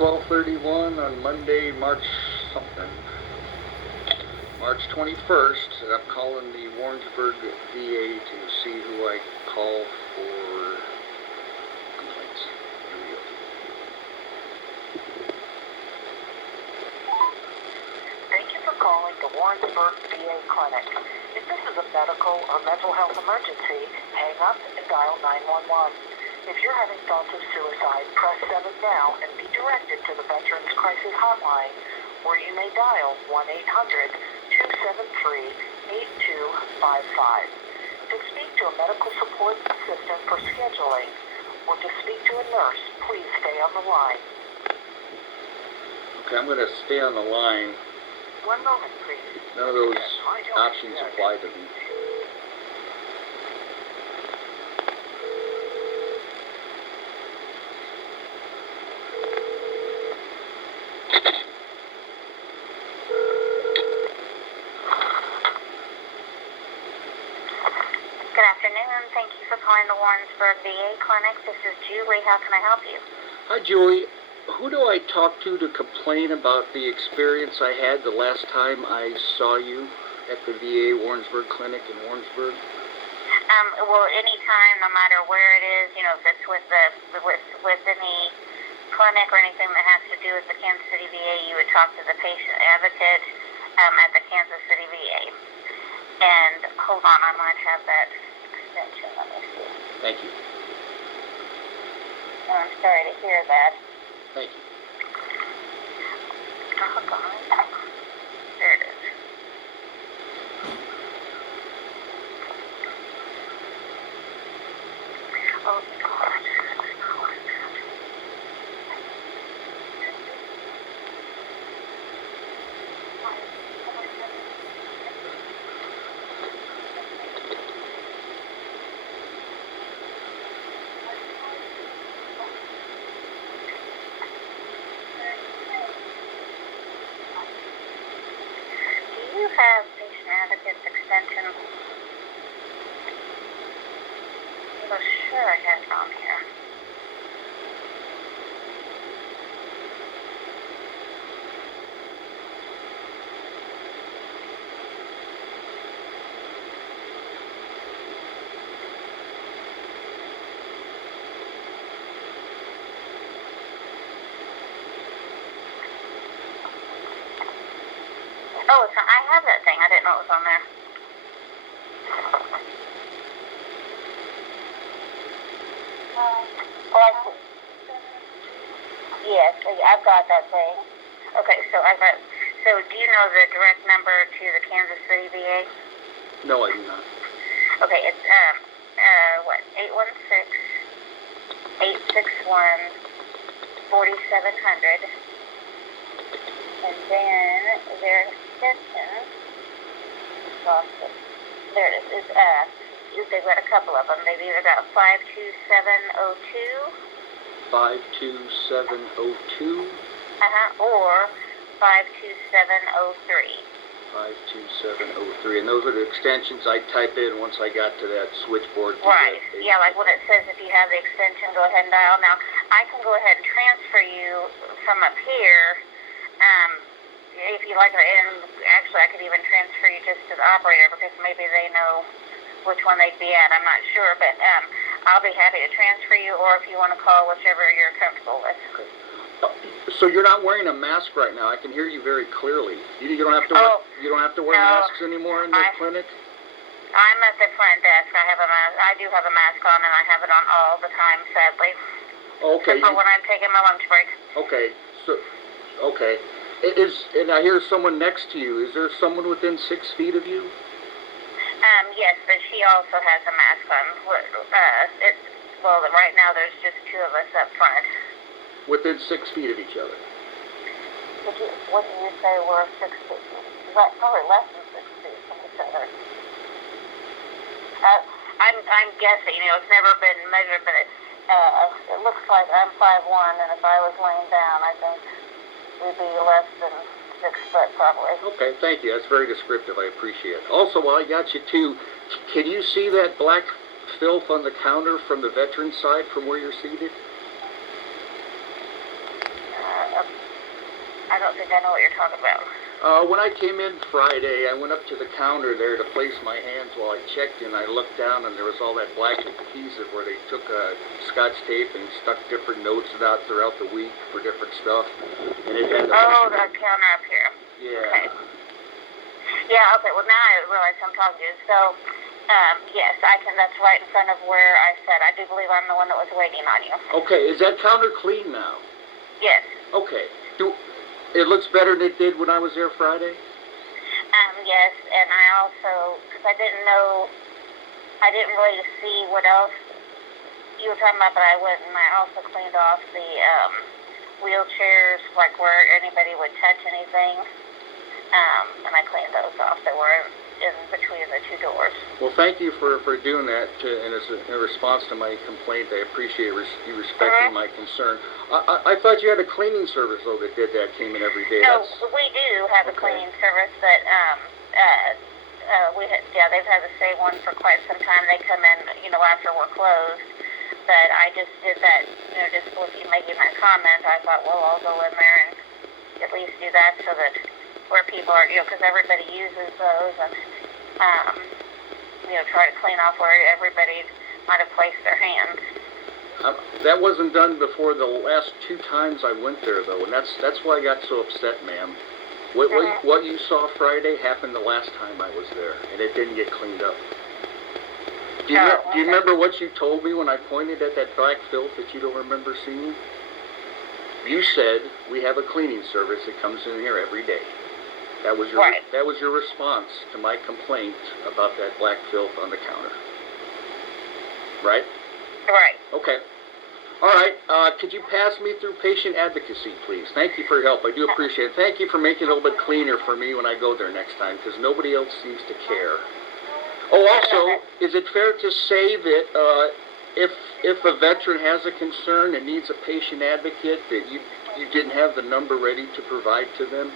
12/31 on Monday, March something. March 21st, and I'm calling the Warrensburg VA to see who I call for complaints. Here we go. Thank you for calling the Warrensburg VA Clinic. If this is a medical or mental health emergency, hang up and dial 911. If you're having thoughts of suicide, press 7 now and be directed to the Veterans Crisis Hotline, where you may dial 1-800-273-8255. To speak to a medical support assistant for scheduling, or to speak to a nurse, please stay on the line. Okay, I'm going to stay on the line. One moment, please. None of those options apply to me. Good afternoon. Thank you for calling the Warrensburg VA Clinic. This is Julie. How can I help you? Hi, Julie. Who do I talk to complain about the experience I had the last time I saw you at the VA Warrensburg Clinic in Warrensburg? Well, anytime, no matter where it is, you know, if it's with any clinic or anything that has to do with the Kansas City VA, you would talk to the patient advocate at the Kansas City VA. And hold on, I might have that extension. Let me see. Thank you. Oh, I'm sorry to hear that. Thank you. Hold on. There it is. Oh, God. Do you have patient advocate's extension? Well, sure, I had it on here. Oh, I have that thing. I didn't know it was on there. Oh, yes, I've got that thing. Okay, so so do you know the direct number to the Kansas City VA? No, I do not. Okay, it's, 816-861-4700. And then their extension, there it is, they've got a couple of them. They've either got 52702, 52702, or 52703. 52703, and those are the extensions I type in once I got to that switchboard. Right. Yeah, like when it says if you have the extension, go ahead and dial. Now, I can go ahead and transfer you from up here, if you like, and actually I could even transfer you just to the operator because maybe they know which one they'd be at. I'm not sure, but I'll be happy to transfer you, or if you want to call, whichever you're comfortable with. Okay. So you're not wearing a mask right now. I can hear you very clearly. You don't have to wear masks anymore in the clinic? I'm at the front desk. I do have a mask on, and I have it on all the time, sadly. Okay. Except for when I'm taking my lunch break. Okay. Okay. And I hear someone next to you. Is there someone within 6 feet of you? Yes, but she also has a mask on. Right now there's just two of us up front. Within 6 feet of each other. What did you say were 6 feet? Probably less than 6 feet from each other. I'm guessing. You know, it's never been measured, but it looks like I'm 5'1", and if I was laying down, I think we'd be less than 6 foot probably. Okay, thank you. That's very descriptive. I appreciate it. Also, while I got you too, can you see that black filth on the counter from the veteran side from where you're seated? I know what you're talking about. When I came in Friday, I went up to the counter there to place my hands while I checked in. I looked down and there was all that black adhesive where they took Scotch tape and stuck different notes out throughout the week for different stuff. And it had Oh, the counter up here. Yeah. Okay. Yeah, okay, well now I realize who I'm talking to. So, yes, I can, that's right in front of where I said, I do believe I'm the one that was waiting on you. Okay, is that counter clean now? Yes. Okay. It looks better than it did when I was there Friday? Yes, and I also, because I didn't really see what else you were talking about, but I went and I also cleaned off the wheelchairs, like where anybody would touch anything, and I cleaned those off. They were in between the two doors. Well, thank you for doing that, and as in response to my complaint, I appreciate you respecting my concern. I thought you had a cleaning service, though, that did that, came in every day. No, we do have a cleaning service, but they've had the same one for quite some time. They come in, after we're closed. But I just did that, just with you making that comment, I thought, well, I'll go in there and at least do that so that where people are, because everybody uses those, and try to clean off where everybody might have placed their hands. That wasn't done before the last 2 times I went there, though, and that's why I got so upset, ma'am. What you saw Friday happened the last time I was there, and it didn't get cleaned up. Do you remember what you told me when I pointed at that black filth that you don't remember seeing? You said, we have a cleaning service that comes in here every day. That was your response to my complaint about that black filth on the counter. Right? Right. Okay. All right. Could you pass me through patient advocacy, please? Thank you for your help. I do appreciate it. Thank you for making it a little bit cleaner for me when I go there next time, because nobody else seems to care. Oh, also, is it fair to say that if a veteran has a concern and needs a patient advocate, that you didn't have the number ready to provide to them?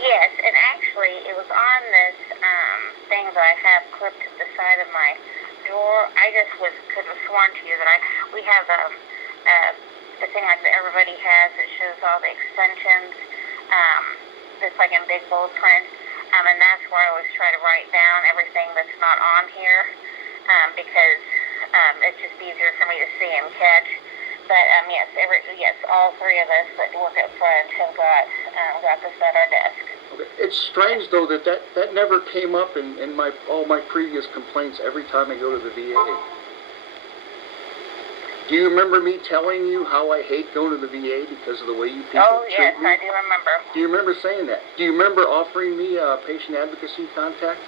Yes, and actually, it was on this thing that I have clipped to the side of my door. I just could have sworn to you that we have the thing like that everybody has that shows all the extensions. It's like in big bold print. And that's where I always try to write down everything that's not on here, because it's just easier for me to see and catch. But yes, all 3 of us that work up front have got this at our desk. Okay. It's strange though that never came up in all my previous complaints every time I go to the VA. Do you remember me telling you how I hate going to the VA because of the way you people treat me? I do remember. Do you remember saying that? Do you remember offering me a patient advocacy contact?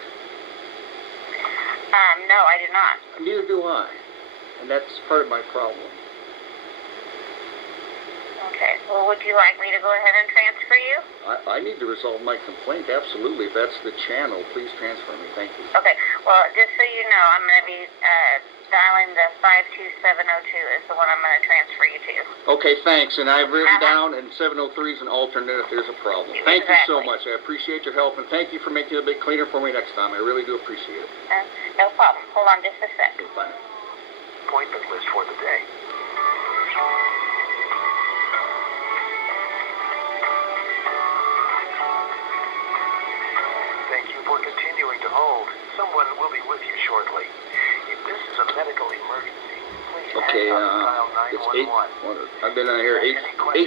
No, I did not. Neither do I. And that's part of my problem. Okay. Well, would you like me to go ahead and transfer you? I need to resolve my complaint, absolutely. If that's the channel, please transfer me. Thank you. Okay. Well, just so you know, I'm going to be dialing the 52702 is the one I'm going to transfer you to. Okay, thanks. And I've written down, and 703 is an alternate if there's a problem. Thank you so much. I appreciate your help, and thank you for making it a bit cleaner for me next time. I really do appreciate it. No problem. Hold on just a sec. Okay, bye. Appointment list for the day. Thank you for continuing to hold. Someone will be with you shortly. If this is a medical emergency, please Okay, hang up and dial it's 911. I've been on here 8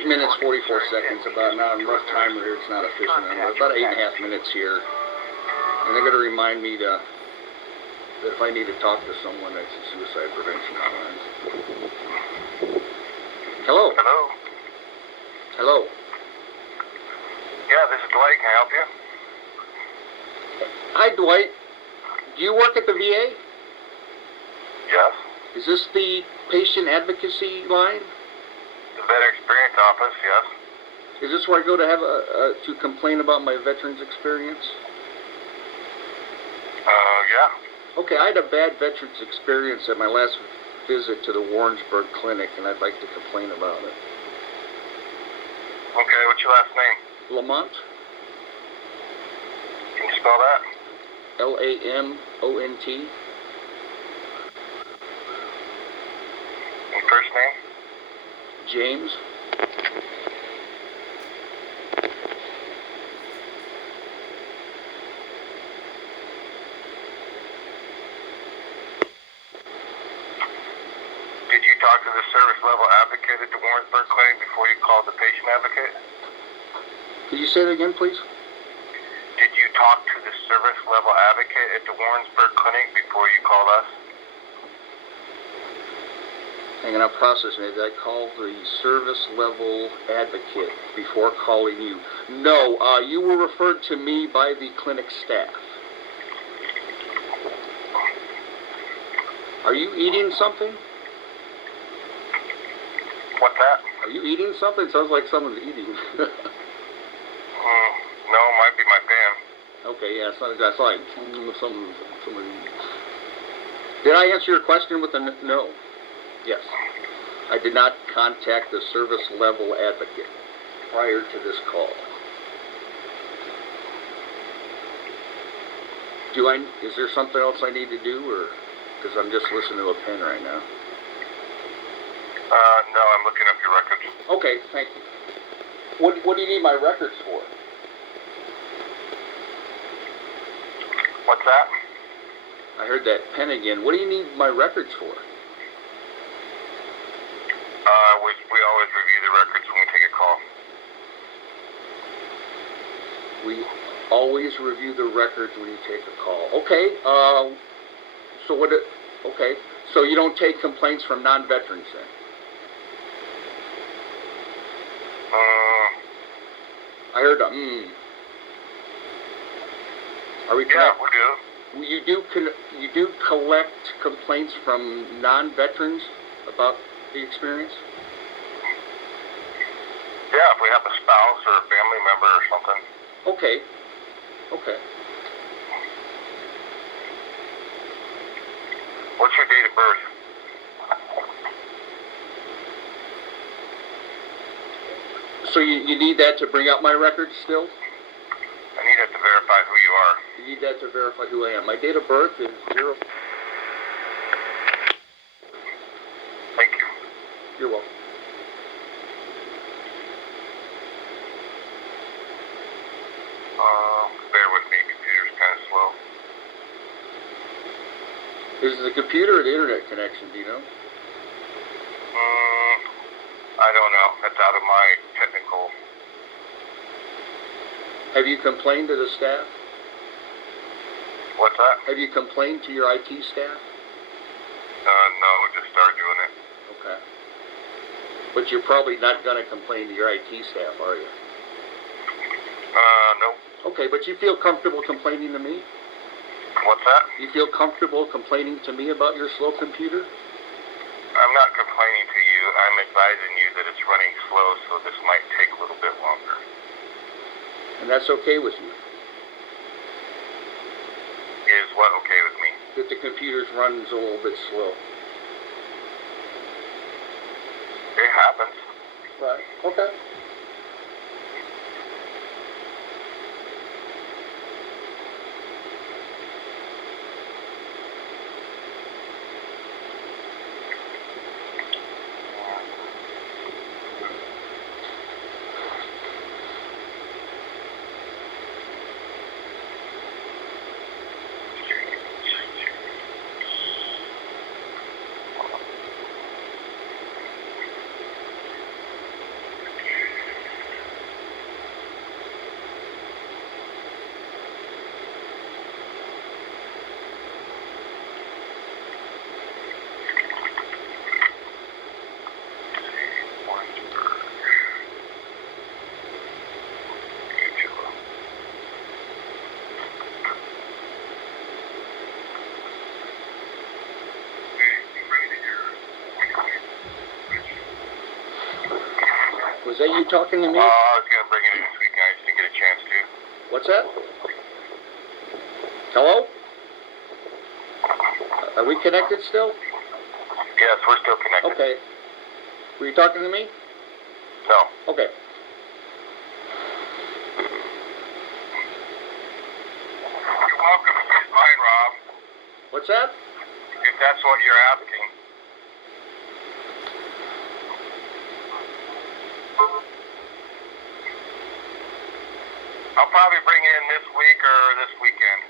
minutes 44 seconds. About now, I'm rough timer here. It's not efficient. I'm about 8.5 minutes here, and they're going to remind me that if I need to talk to someone, that's a suicide prevention hotline. Hello. Hello. Hello. Yeah, this is Dwight. Can I help you? Hi, Dwight. Do you work at the VA? Yes. Is this the patient advocacy line? The Veteran Experience Office, yes. Is this where I go to have to complain about my veterans experience? Yeah. Okay, I had a bad veterans experience at my last visit to the Warrensburg Clinic, and I'd like to complain about it. Okay, what's your last name? Lamont? Can you spell that? Lamont. Your first name? James? level advocate at the Warrensburg Clinic before you called the patient advocate? Could you say that again, please? Did you talk to the service level advocate at the Warrensburg Clinic before you called us? Hang on, I'm processing it. Did I call the service level advocate before calling you? No, you were referred to me by the clinic staff. Are you eating something? What's that? Are you eating something? It sounds like someone's eating. No, might be my fan. Okay, yeah, that's like someone. Did I answer your question with a no? Yes. I did not contact the service level advocate prior to this call. Is there something else I need to do, or because I'm just listening to a pen right now? No, I'm looking up your records. Okay, thank you. What do you need my records for? What's that? I heard that pen again. What do you need my records for? We always review the records when we take a call. We always review the records when you take a call. Okay, okay, so you don't take complaints from non-veterans then? I heard Are we Yeah, connect? we do. You do collect complaints from non-veterans about the experience? Yeah, if we have a spouse or a family member or something. Okay. What's your date of birth? So you need that to bring up my records still? I need that to verify who you are. You need that to verify who I am. My date of birth is 0. Thank you. You're welcome. Bear with me. Computer's kind of slow. Is it the computer or the internet connection, do you know? I don't know. That's out of my technical. Have you complained to the staff? What's that? Have you complained to your IT staff? No, we just started doing it. Okay. But you're probably not going to complain to your IT staff, are you? Nope. Okay, but you feel comfortable complaining to me? What's that? You feel comfortable complaining to me about your slow computer? I'm not complaining to you. I'm advising you that it's running slow, so this might take a little bit longer. And that's okay with you? Is what okay with me? That the computer's runs a little bit slow? It happens. Right. Okay. Was that you talking to me? I was going to bring it in this weekend. I just didn't get a chance to. What's that? Hello? Are we connected still? Yes, we're still connected. Okay. Were you talking to me? No. Okay. You're welcome. It's fine, Rob. What's that? If that's what you're asking. I'll probably bring it in this week or this weekend.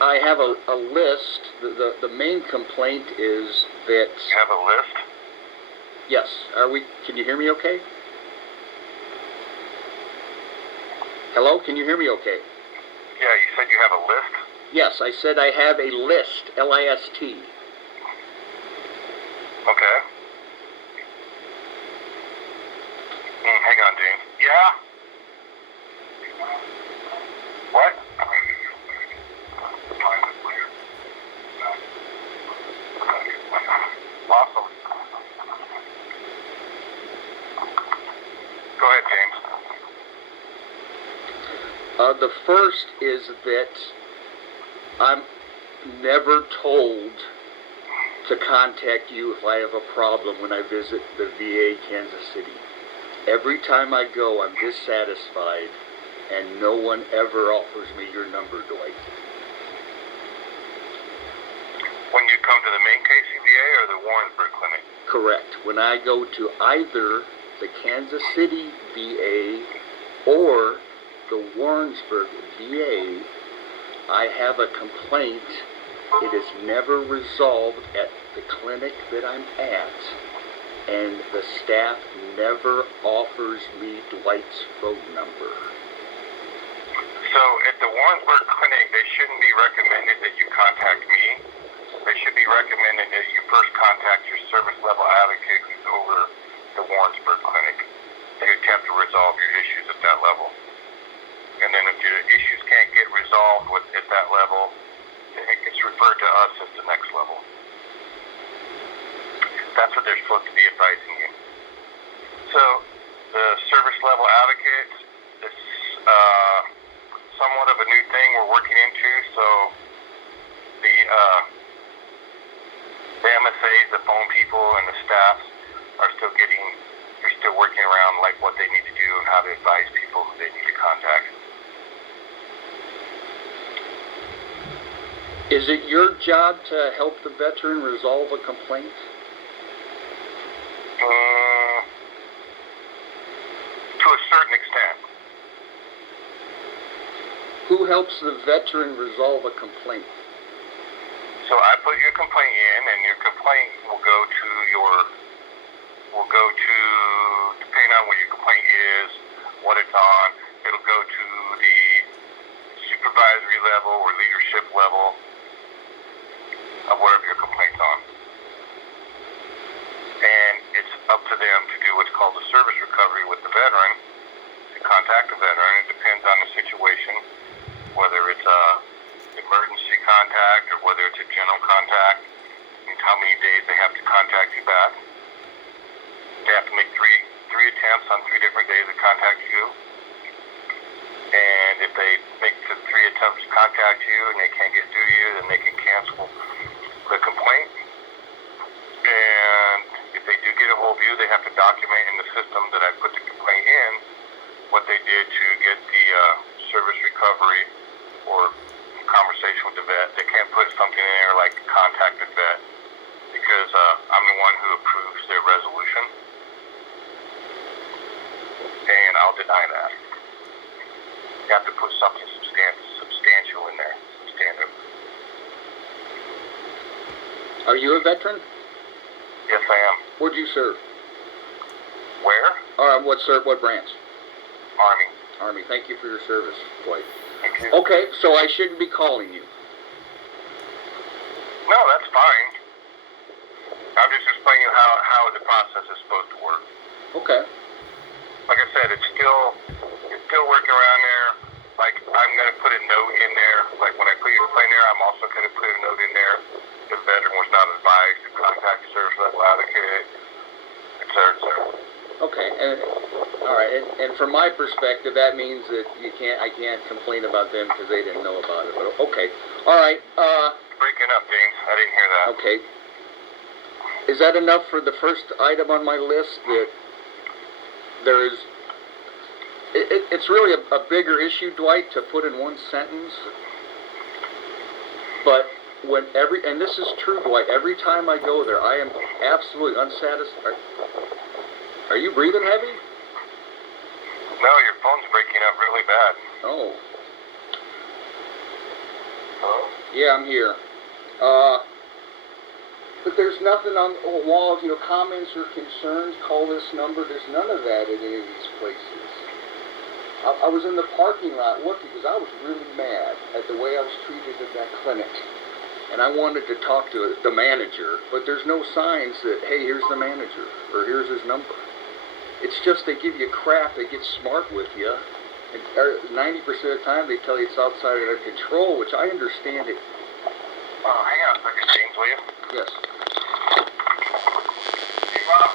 I have a list. The main complaint is that, You have a list? yes, can you hear me okay? Hello, can you hear me okay? Yeah, you said you have a list? Yes, I said I have a list, L-I-S-T. Okay. Hang on, James. Yeah? What? Awesome. Go ahead, James. The first is that I'm never told to contact you if I have a problem when I visit the VA Kansas City. Every time I go, I'm dissatisfied, and no one ever offers me your number, Dwight. When you come to the main KCVA or the Warrensburg Clinic? Correct. When I go to either the Kansas City VA or the Warrensburg VA, I have a complaint. It is never resolved at the clinic that I'm at, and the staff never offers me Dwight's phone number. So at the Warrensburg Clinic, they shouldn't be recommended that you contact me. They should be recommended that you first contact your service level advocate who's over the Warrensburg Clinic to attempt to resolve your issues at that level. And then if your issues can't get resolved at that level, then it gets referred to us as the next level. That's what they're supposed to be advising you. So the service level advocate is somewhat of a new thing we're working into. So the MSAs, the phone people, and the staff you're still working around like what they need to do and how to advise people who they need to contact. Is it your job to help the veteran resolve a complaint? To a certain extent. Who helps the veteran resolve a complaint? So I put your complaint in, and your complaint will go to depending on what your complaint is, what it's on, it'll go to the supervisory level or leadership level of whatever your complaint's on. And it's up to them to do what's called a service recovery with the veteran, to contact the veteran. It depends on the situation, whether it's a emergency contact or whether it's a general contact, and how many days they have to contact you back. They have to make three attempts on 3 different days to contact you. And if they make the 3 attempts to contact you and they can't get through to you, then they can cancel the complaint. And if they do get a hold of you, they have to document in the system that I put the complaint in what they did to get the service recovery or conversation with the vet. They can't put something in there like contact the vet because I'm the one who approves their resolution, and I'll deny that. You have to put something substantial in there, substantive. Are you a veteran? Yes, I am. Where'd you serve? Where? What branch? Army. Army. Thank you for your service, Dwight. Thank you. Okay, so I shouldn't be calling you. No, that's fine. I'm just explaining you how the process is supposed to work. Okay. Like I said, it's still working around there. Like, I'm going to put a note in there. Like, when I put your complaint there, I'm also going to put a note in there. The veteran was not advised to contact the service level advocate, et cetera, et cetera. Okay, all right, and from my perspective, that means that I can't complain about them because they didn't know about it. But okay, all right. Breaking up, James. I didn't hear that. Okay. Is that enough for the first item on my list? That there is. It's really a bigger issue, Dwight, to put in one sentence. But and this is true, Dwight. Every time I go there, I am absolutely unsatisfied. Are you breathing heavy? No, your phone's breaking up really bad. Oh. Hello? Yeah, I'm here. But there's nothing on the walls, comments or concerns, call this number. There's none of that in any of these places. I was in the parking lot looking because I was really mad at the way I was treated at that clinic. And I wanted to talk to the manager, but there's no signs that, hey, here's the manager, or here's his number. It's just they give you crap, they get smart with you, and 90% of the time they tell you it's outside of their control, which I understand it. Hang on a second, James, will you? Yes. Hey, Bob.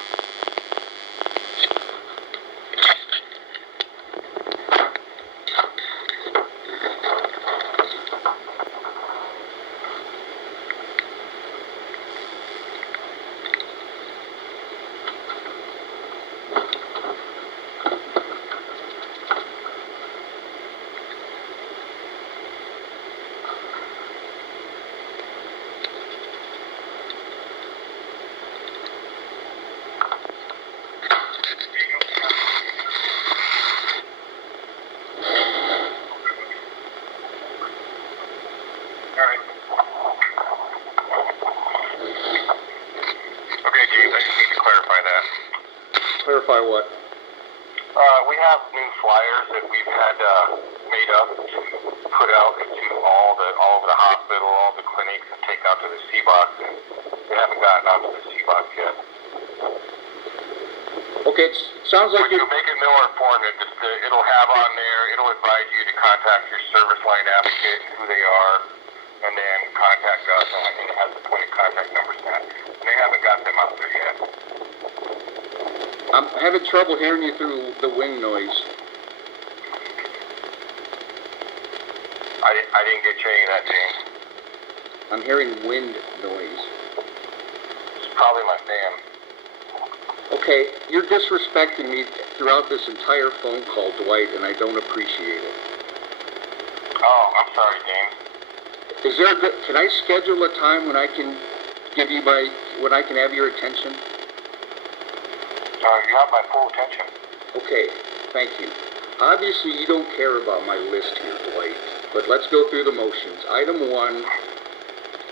Clarify what? We have new flyers that we've had made up to put out to all over the hospital, all the clinics, and take out to the C-Box, and they haven't gotten out to the C-Box yet. Okay, it sounds like you'll make it more informative. It'll have on there, it'll advise you to contact your service line advocate, who they are, and then contact us, and it has the point of contact numbers and that. And they haven't got them out there yet. I'm having trouble hearing you through the wing noise. I didn't get you any of that, James. I'm hearing wind noise. It's probably my fan. Okay, you're disrespecting me throughout this entire phone call, Dwight, and I don't appreciate it. Oh, I'm sorry, James. Is there can I schedule a time when I can give you when I can have your attention? You have my full attention. Okay, thank you. Obviously, you don't care about my list here, Dwight, but let's go through the motions. Item 1,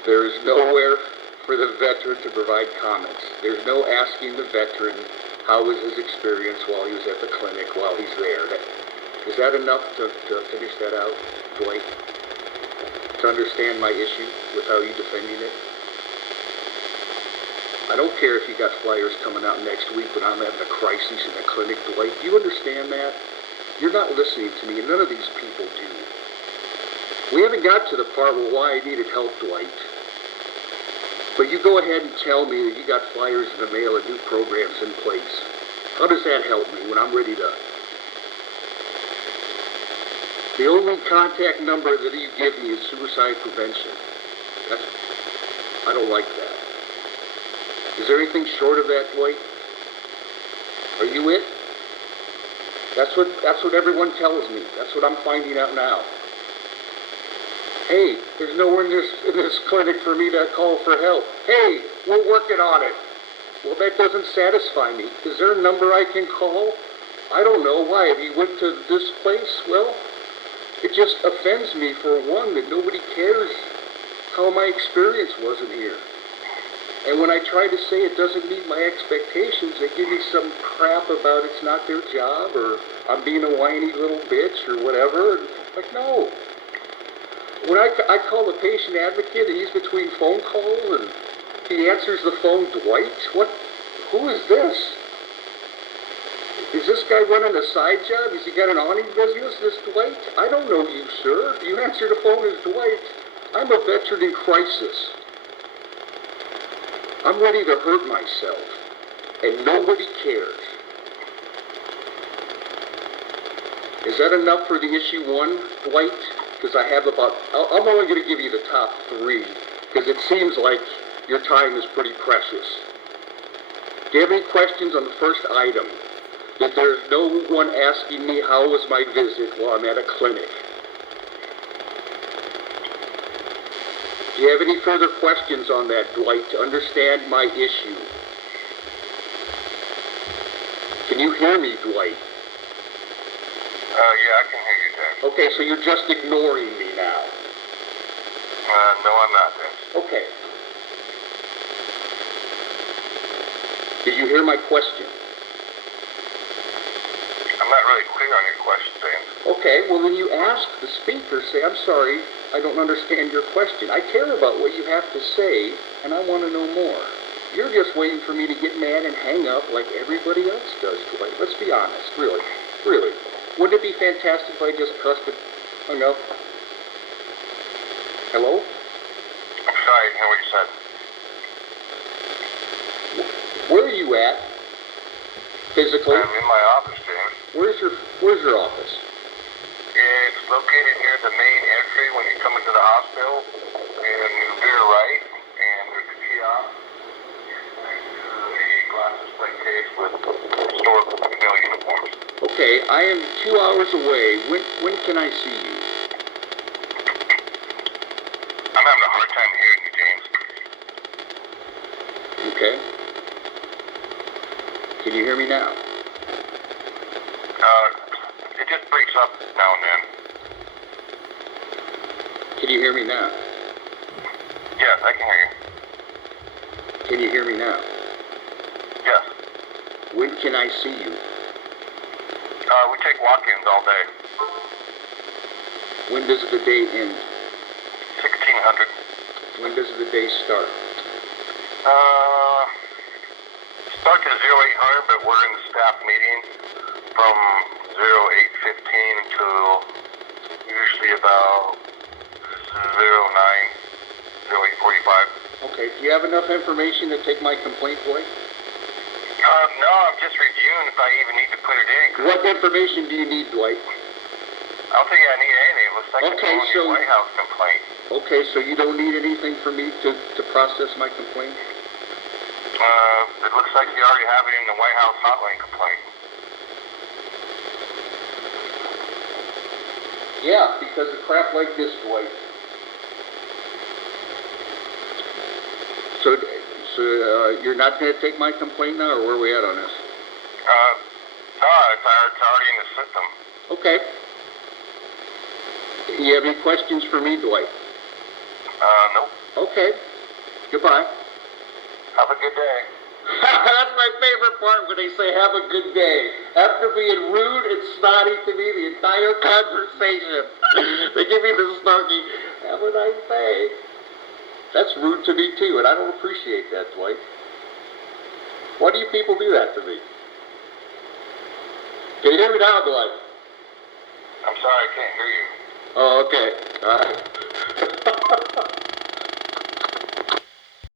there is nowhere for the veteran to provide comments. There's no asking the veteran how was his experience while he was at the clinic, while he's there. Is that enough to finish that out, Dwight? To understand my issue without you defending it? I don't care if you got flyers coming out next week when I'm having a crisis in the clinic, Dwight. Do you understand that? You're not listening to me, and none of these people do. We haven't got to the part where why I needed help, Dwight. But you go ahead and tell me that you got flyers in the mail and new programs in place. How does that help me when I'm ready to... The only contact number that you give me is suicide prevention. I don't like that. Is there anything short of that, Dwight? Are you it? That's what everyone tells me. That's what I'm finding out now. Hey, there's nowhere in this clinic for me to call for help. Hey, we're working on it. Well, that doesn't satisfy me. Is there a number I can call? I don't know. Why? Have you went to this place? Well, it just offends me, for one, that nobody cares how my experience was in here. And when I try to say it doesn't meet my expectations, they give me some crap about it's not their job, or I'm being a whiny little bitch, or whatever. And, like, no. When I call the patient advocate, and he's between phone calls, and he answers the phone, Dwight? What? Who is this? Is this guy running a side job? Has he got an awning business, this Dwight? I don't know you, sir. You answer the phone as Dwight. I'm a veteran in crisis. I'm ready to hurt myself, and nobody cares. Is that enough for the issue 1, Dwight? Because I have I'm only going to give you the top 3, because it seems like your time is pretty precious. Do you have any questions on the first item? That there's no one asking me how was my visit while I'm at a clinic. Do you have any further questions on that, Dwight, to understand my issue? Can you hear me, Dwight? Yeah, I can hear you, Dad. Okay, so you're just ignoring me now. No, I'm not, Vince. Okay. Did you hear my question? I'm not really clear on your question, James. Okay, well when you ask the speaker, say, I'm sorry, I don't understand your question. I care about what you have to say, and I want to know more. You're just waiting for me to get mad and hang up like everybody else does, Dwight. Let's be honest, really. Really. Wouldn't it be fantastic if I just pressed it, hung up? Hello? I'm sorry, I didn't hear what you said. Where are you at? Physically? I'm in my office, James. Where's your office? It's located near the main entry when you come into the hospital, and you veer right, and there's a kiosk next to a glass display case with stored female uniforms. Okay, I am 2 hours away. When can I see you? I'm having a hard time hearing you, James. Okay. Can you hear me now? It just breaks up now and then. Can you hear me now? Yes, I can hear you. Can you hear me now? Yes. When can I see you? We take walk-ins all day. When does the day end? 1600. When does the day start? Starts at 0800, but we're in the staff meeting from 0815 until usually about 0845. Okay, do you have enough information to take my complaint, Dwight? No, I'm just reviewing if I even need to put it in. What information do you need, Dwight? I don't think I need anything. It looks like it's Okay, only so- a White House complaint. Okay, so you don't need anything from me to process my complaint? It looks like you already have it in the White House hotline complaint. Yeah, because of crap like this, Dwight. So you're not going to take my complaint now, or where are we at on this? No, it's already in the system. Okay. You have any questions for me, Dwight? Nope. Okay. Goodbye. Have a good day. That's my favorite part when they say, have a good day. After being rude and snotty to me the entire conversation, they give me the snarky, have a nice day. That's rude to me too, and I don't appreciate that, Dwight. Why do you people do that to me? Can you hear me now, Dwight? I'm sorry, I can't hear you. Oh, okay. All right.